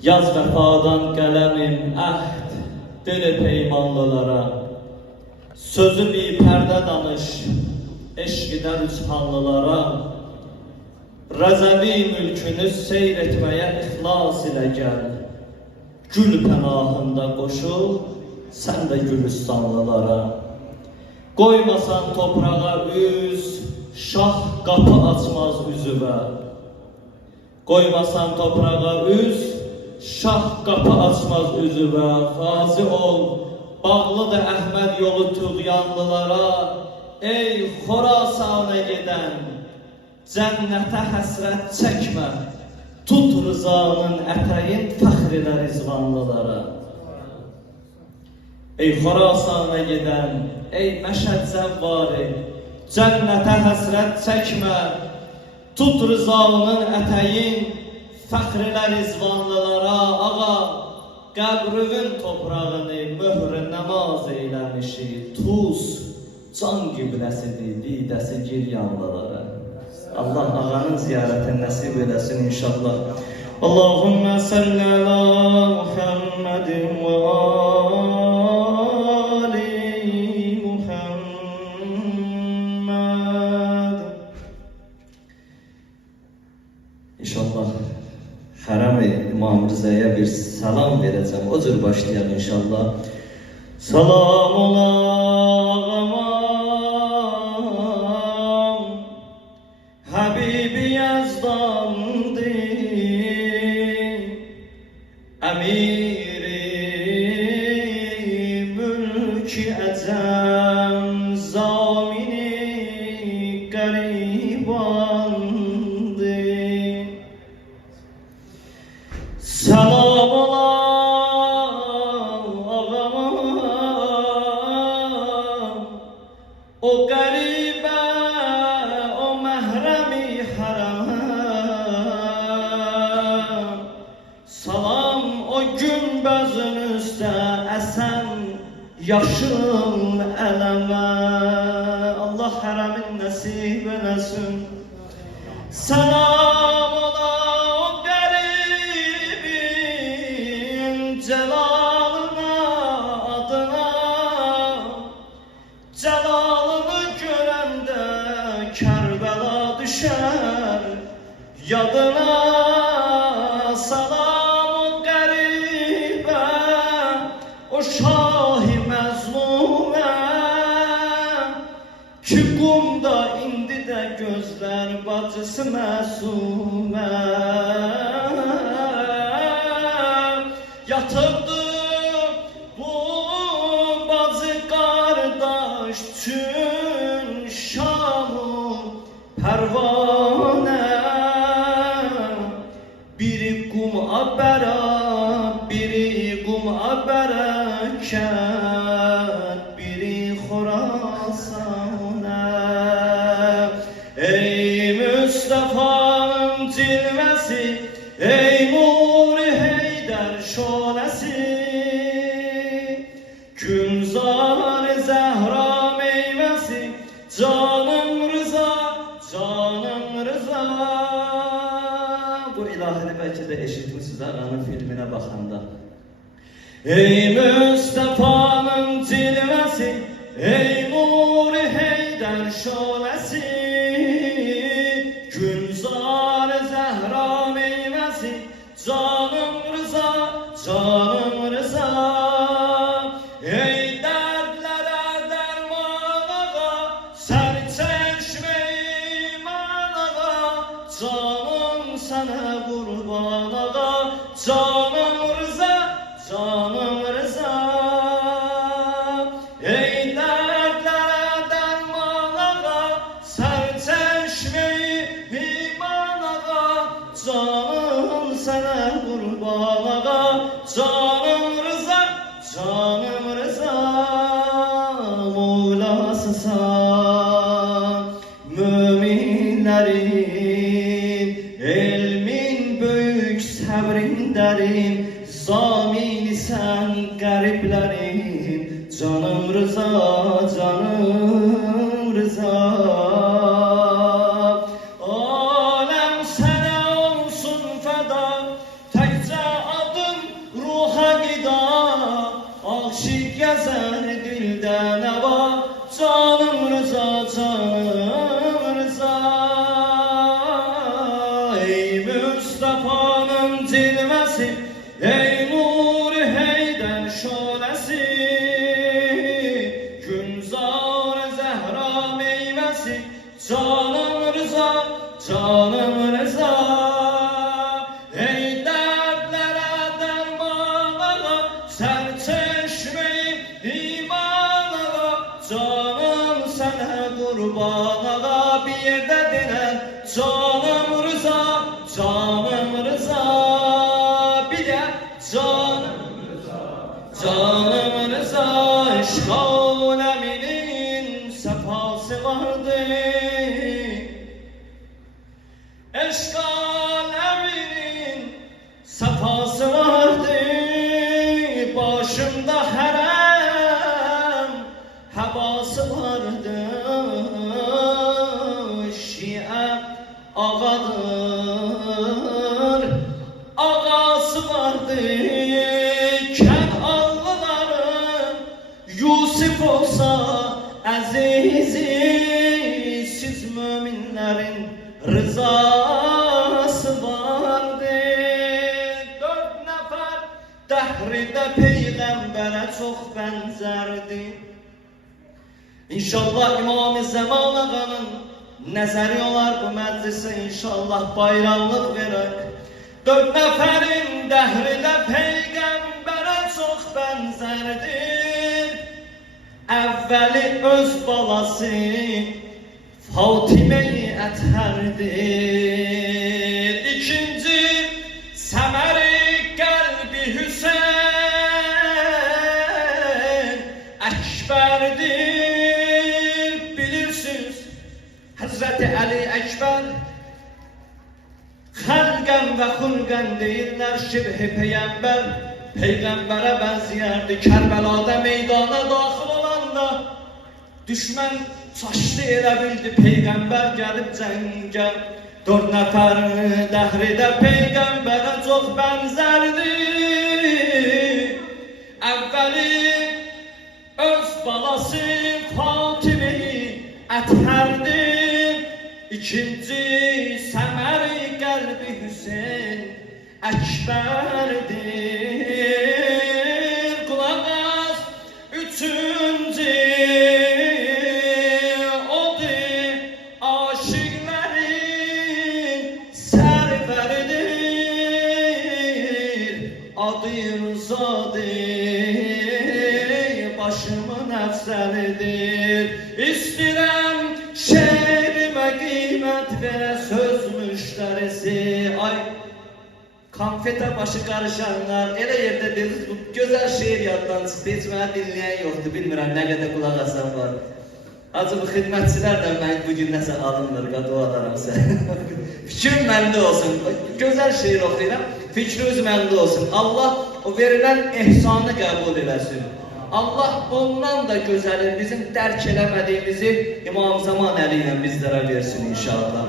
Yaz vəfadan qələmim əhd, dili peymanlılara. Sözü bir pərdə danış, eşq edər üçhanlılara. Rəzəvi mülkünü seyr etməyə ixlas ilə gəl. Gül pənahında qoşul, sən də gülüstanlılara. Qoymasan toprağa üz, şah qapı açmaz üzüvə. Qoymasan toprağa üz, şah qapı açmaz üzüvə. Qazi ol, bağlıdır Əhməd yolu tuğyanlılara. Ey Xorasana gedən, cənnətə həsrət çəkmə. Tut rızanın ətəyin, fəxr elə rizvanlılara. Ey Xorasana gedən, ey Məşəd zəvvari, cənnətə həsrət çəkmə. Tut rızanın ətəyin, fəxr elə rizvanlılara. Ağa, qəbrüvün toprağını möhr-i nəmaz eyləmişi. Tuz, can qibləsidir, lidəsi giryanlılara. Allah ağanın ziyarətini nəsib eləsin inşallah. Allahümme salli ala Muhammedin ve ali Muhammed. İnşallah Hərəm-i İmam Rıza'ya bir salam verəcəm. O cür başlayalım inşallah. Salam ola ağama, Habibi Yazdandı, Emiri mülki əcəm, zamini qəribandı. Salam ola ağama, o qəribə, o məhrəmi hərəm. Salam o günbəzin üstə əsən yaşıl ələmə. Allah hərəmin nəsib eləsin. Salam ola o qəribin cəlalına, adına. Cəlalını görəndə Kərbəla düşər yadına. Salam o qəribə, o şahi məzlumə, ki qumda indi də gözlər bacısı məsumə. Yatıbdı bu bacı qardaş üçün Şam-ı pərvanə. Biri qum'a bəra, biri qum'a bərəkət, biri Xorasanə. Ey Müstəfa'nın cilvəsi, ey Nuri Heydər şoləsi, Gülzar-ı Zəhra meyvəsi, canım Rıza, canım Rıza. Bu ilahini belki de eşitmişsiniz ağanın filmine bakanda. Ey Mustafa'nın cilvesi, ey Nuri Heydər şoləsi, Gülzar-ı Zəhra meyvəsi, canım Rıza, canım Rıza. Ey dərdlərə dərman ağa, sərçəşmə-i iman ağa, canım sənə qurban ağa, canım Rıza, canım Rıza. Ey dərdlərə dərman ağa, sərçəşmə-i iman ağa, canım sənə qurban ağa, canım Rıza, canım Rıza. Mevlasısan müminlərin, elmin böyük səbrin dərin, zamini sən qəriblərin, canım Rıza, canım Rıza. Aləm sənə olsun fəda, təkcə adı aşık gezer dilde ne var? Canım Rıza, canım Rıza. Ey Mustafa'nın cilvesi, ey Nur-i Heydər şölesi, Günzar Zəhra meyvesi, canım Rıza, canım Rıza. Ey dertlere derman ağa, serçeşme-i iman ağa, canım sana kurban ağa, bir yerde denen canım Rıza, canım Rıza. Bir de canım Rıza, eşk aleminin sefası vardı. Eşk aleminin sefası vardı. Başımda herem hebası vardı. Şia ağadır, ağası vardı. Kenanlıların Yusuf olsa azizi, siz müminlerin rızası vardı. Dört nefer dehride peygambere çok benzerdi. İnşallah İmam-ı Zaman Ağa'nın nəzəri olar bu məclisə, inşallah bayramlıq verək. Dört nəfərin dəhridə peyğəmbərə çox bənzərdir. Əvvəli öz balası Fatime-i Ətərdir. İkinci Səmər-i qəlbi Hüseyn Əkbərdir. Bilirsiniz, Hazreti Ali Ekber xəlqən və xulqən deyirlər, şibh-i peyğəmbər peyğəmbərə bənzəyərdi. Kərbəlada meydana daxil olanda düşmən çaşdı elə bildi, peyğəmbər gəlib cəngə. Dörd nəfər dəhridə peyğəmbərə çox bənzərdi. Əvvəli öz balası Fatime-i Ətərdir. İkinci Səmər-i qəlbi Hüseyn Əkbərdir. Qulaq as, üçüncü odur, aşıqların sərvəridir. Adı Rızadır, başımın əfsəlidir. İstirəm şehrime kıymet vere söz müşterisi. Ay, konfete başı karışanlar, ele yerde dediniz, bu güzel şehir yaddan çıktı, hiç bana dinleyen yoktu, bilmirəm ne kadar kulak asan var. Acı bu xidmətçilər də mən bugün nəsə alınır, qadualaram sən. Fikrim məndə olsun, güzel şehir oxuyuram, fikriniz məndə olsun. Allah o verilen ehsanı qəbul eləsin. Allah ondan da güzelir, bizim dərk eləmədiyimizi İmam Zaman Əli ilə bizlərə versin inşallah.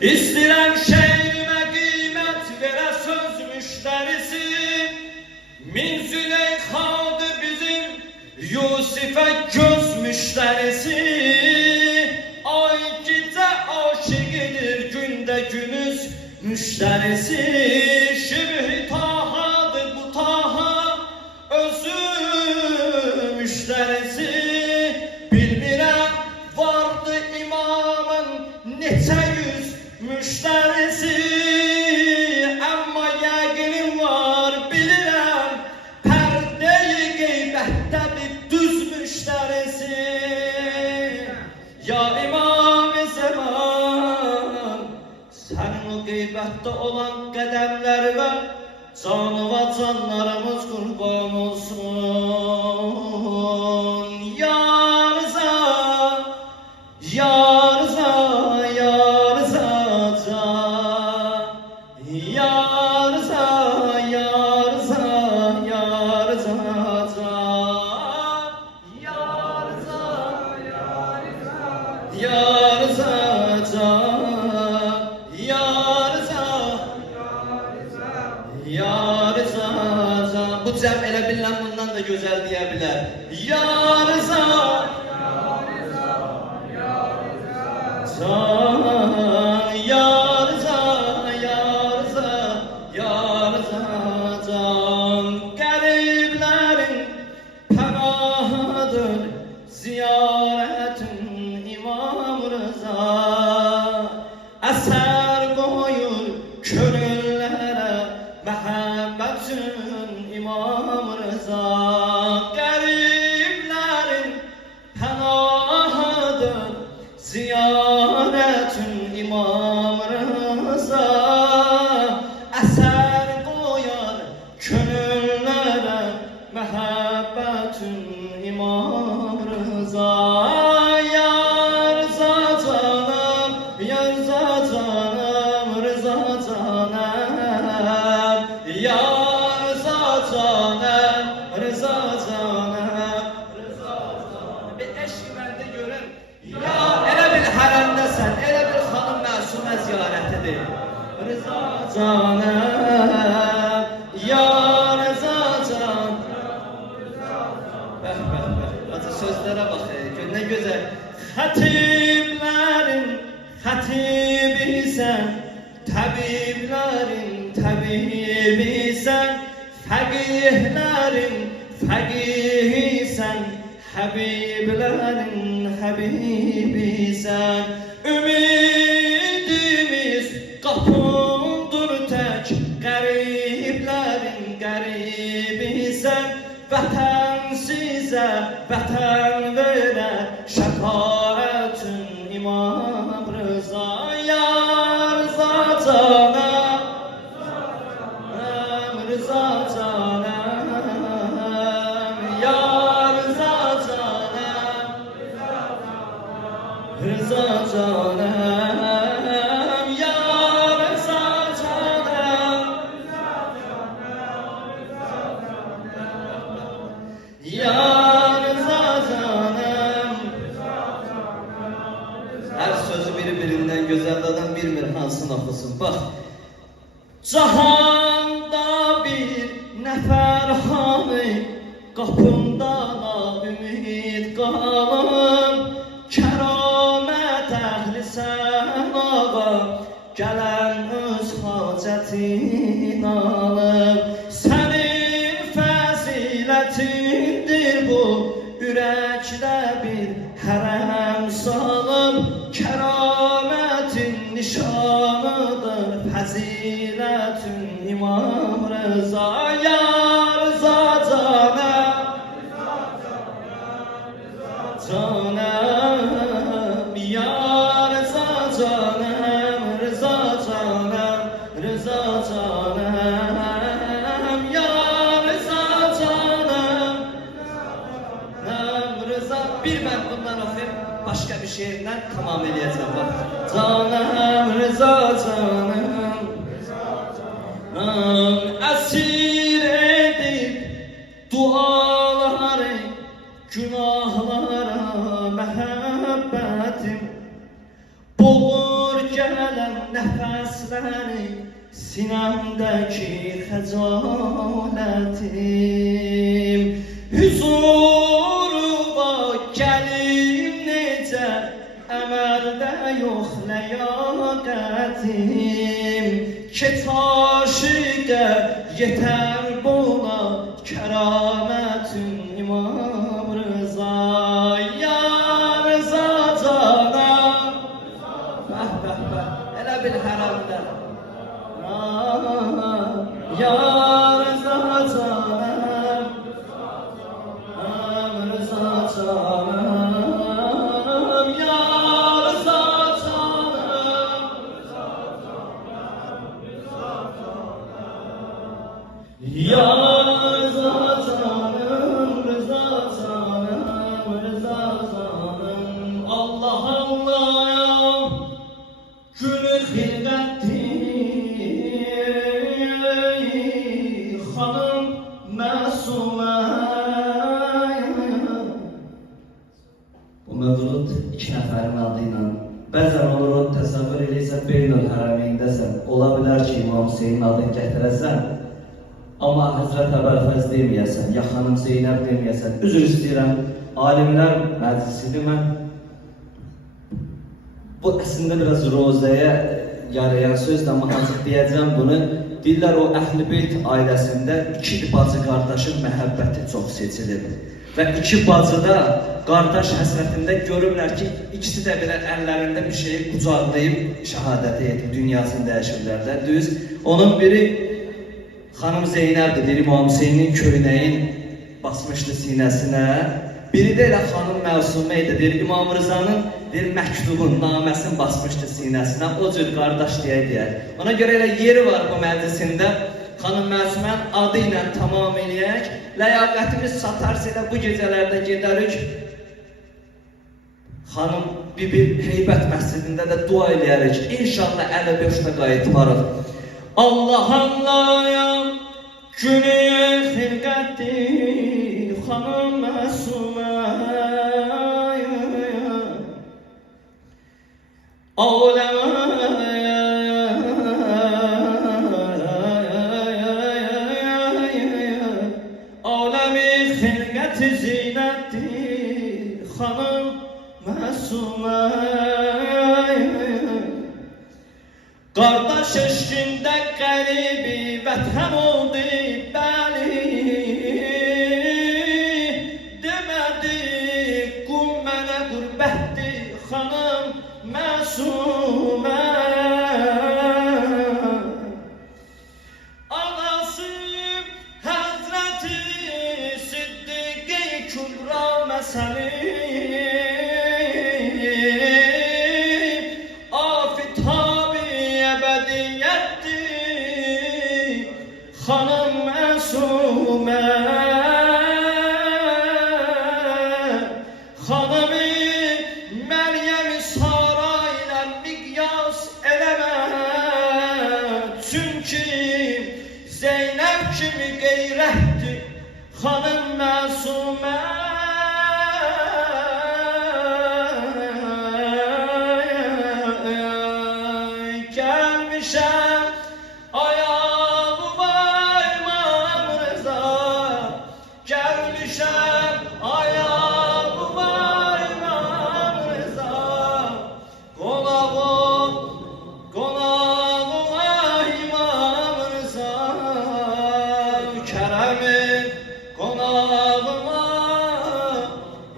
İstirəm şehrime qiymət verə söz müştərisi, min Züleyxadı bizim Yusifə göz müştərisi. Ay gecə aşiqidir, gündə günüz müştərisi. Şibh-i Tahadır bu Taha, özü müşterisi. Bilmirəm vardı imamın neçə yüz müşterisi. Amma yəqinim var, bilirəm pərdə-i qeybətdədir düz müşterisi. Ya İmam-ı Zaman, sənin o qeybətdə olan qədəmləri və canı və canlarımız qurban olsun. Ya Rıza, Ya Rıza, Ya Rıza can. Ya Rıza, Ya Rıza, Ya Rıza can. Ya Rıza, Ya Rıza, Ya Rıza can. Ya Rıza, Ya Rıza can. Bu cəm elə bilən bundan da gözəl deyə bilər. Ya Rıza, can, ya Rıza, ya Rıza, ya Rıza, can. Qəriblərin pənahıdır ziyaretin İmam Rıza. Əsər qoyur könüllərə məhəbbətin İmam Rıza. Qəriblərin pənahıdır ziyaretin İmam Rıza. Əsər qoyar könüllərə məhəbbətin İmam Rıza. Ya Rıza canım, ya Rıza canım, Rıza canım. Ya Rıza canım, Rıza canım, Rıza canım. Bir eşki məndə görüm. Ya elə bir hərəmdəsən, elə bir xanım məsumə ziyarətidir. Rıza canım, ya Rıza canım. Bəh, bəh, bəh. Acı sözlərə bax, gör nə gözəl. Xətiblərin xətibisən, təbiblərin təbibisən, fəqihlərin fəqihisən, həbiblərin həbibisən. Ümidimiz qapındır tək, qəriblərin qəribisən. Vətən sizə, vətən verə, şəfaətin İmam Rıza. Ya Rıza canım, Rıza canım, ya Rıza canım, Rıza canım, ya Rıza canım, ya Rıza canım. Her sözü birbirinden güzel adam bilmir hansını oxusun. Bax. Cahanda bir nəfər hamı qapımda naümid qalıb. Kəramət əhli sənağa gələn öz hacətin alıb. Sənin fəzilətindir bu, ürəkdə bir hərəm salıb. Kəramətin nişanıdır fəzilətin İmam Rıza. Ya Rıza canım, canım, ya Rıza canım, Rıza canım, Rıza canım, ya Rıza canım, Rıza. Bir ben bundan okuyayım, başka bir şiirinden tamam edeceğim. Bak. Canım, Rıza canım, əsir edib duaları, günahlara məhəbbətim. Boğur gələn nəfəsləri, sinəmdəki xəcalətim. Huzuruma gəlim necə, əməldə yox ləyaqətim. Ket aşiqə yetər buna, kəramətin İmam Rıza. Ya Rıza canım, bəh, bəh, bəh, elə bil hərəmdə. Ya Rıza canım, Rıza canım, ya Rıza canım, ya Rıza canım, Rıza canım, Rıza canım. Allah Allah ya, gülü xilqətdir, xanım məsumə. Bu mövlud iki nəfərin adı ilə. Bəzən olur o təsəvvür eləyirsən, Beynül Hərəmeyndəsən. Ola bilər ki, İmam Hüseynin adını gətirəsən. Amma Həzrət Əbəlfəz deməyəsən, ya xanım Zeynəb deməyəsən, üzr istəyirəm, alimlər məclisidir mən. Bu əslində biraz rozaya yarayan sözdür, amma ancaq deyəcəm bunu. Deyirlər o Əhl-i Beyt ailəsində iki bacı qardaşın məhəbbəti çox seçilir. Və iki bacı da qardaş həsrətində görürlər ki, ikisi də belə əllərində bir şeyi qucaqlayıb şəhadəti edib, dünyasını dəyişirlər də, düz. Onun biri xanım Zeynəbdir, deyir İmam Hüseynin köynəyin basmışdı sinəsinə. Biri də elə xanım Məsumə idi, deyir İmam Rızanın məktubun, naməsini basmışdı sinəsinə, o cür qardaş deyək. Ona görə elə yeri var bu məclisində, xanım Məsumənin adı ilə tamam eləyək, ləyaqətimiz satarsa elə bu gecələrdə gedərik, xanım Bibi Heybət məscidində də dua eləyərik, İnşallah əli beşdə qayıtmarıq. Allah Allah'ya günü xilqətdir, xanım Məsumə. Alemi xilqəti zinətdir, xanım Məsumə. Qardaş eşqində qəribi vətən oldu bəli, demədi qum mənə qürbətdir, xanım Məsumə. Anası Həzrəti Siddiq-i Kübra məsəli, xanım Məsumə. Xanımı Məryəm-i Sara ilə miqyas eləmə, çünki Zeynəb kimi qeyrətdir, xanım Məsumə. Gəlmişəm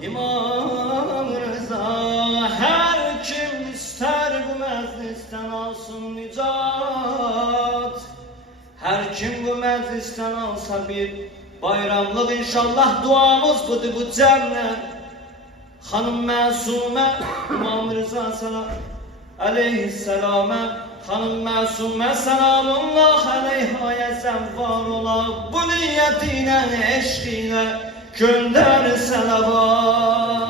İmam Rıza, hər kim istər bu məclisdən alsın nicat. Hər kim bu məclisdən alsa bir bayramlıq, inşallah duamız budur bu cənnət. Xanım Məsumə, İmam Rıza salam aleyhisselamə. Xanım Məsumə salamullah aleyhaya zəvvar ola, bu niyyətinə, eşqinə göndər səlavat.